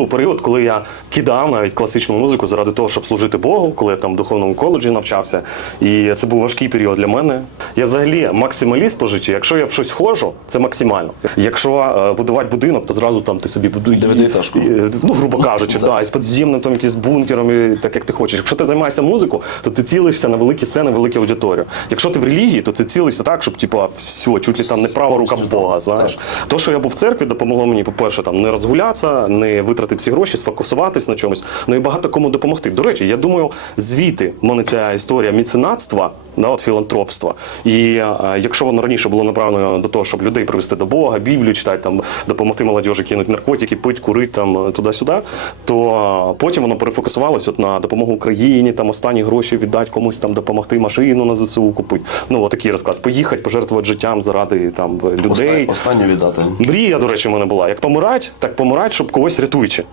був період, коли я кидав навіть класичну музику заради того, щоб служити Богу, коли я там в духовному коледжі навчався. І це був важкий період для мене. Я взагалі максималіст по житті. Якщо я в щось ходжу, це максимально. Якщо е, будувати будинок, то зразу там ти собі будуй. Дев'ятиэтажку. Ну, грубо кажучи, да, і з підземним там якийсь бункером, і так як ти хочеш. Якщо ти займаєшся музикою, то ти цілишся на великі сцени, велику аудиторію. Якщо ти в релігії, то ти цілишся так, щоб типу, все, чуть ли там не права рука Бога. Знаєш, то, що я був в церкві, допомогло мені, по-перше, там не розгулятися, не витратити ці гроші, сфокусуватись на чомусь. Ну і багато кому допомогти. До речі, я думаю, звідти в мене ця історія міценатства, да, от філантропства. І е, якщо воно раніше було направлено до того, щоб людей привести до Бога, Біблію читати, там допомогти молодіжі кинути наркотики, пить, курити там е, туди-сюди, то е, потім воно перефокусувалось от на допомогу Україні, там останні гроші віддати комусь там допомогти машину на ЗСУ купити. Ну отакий розклад. Поїхати, пожертвувати життям заради там людей. Останнє віддати. Мрія, до речі, в мене була. Як помирать, так помирать, щоб когось рятуючи.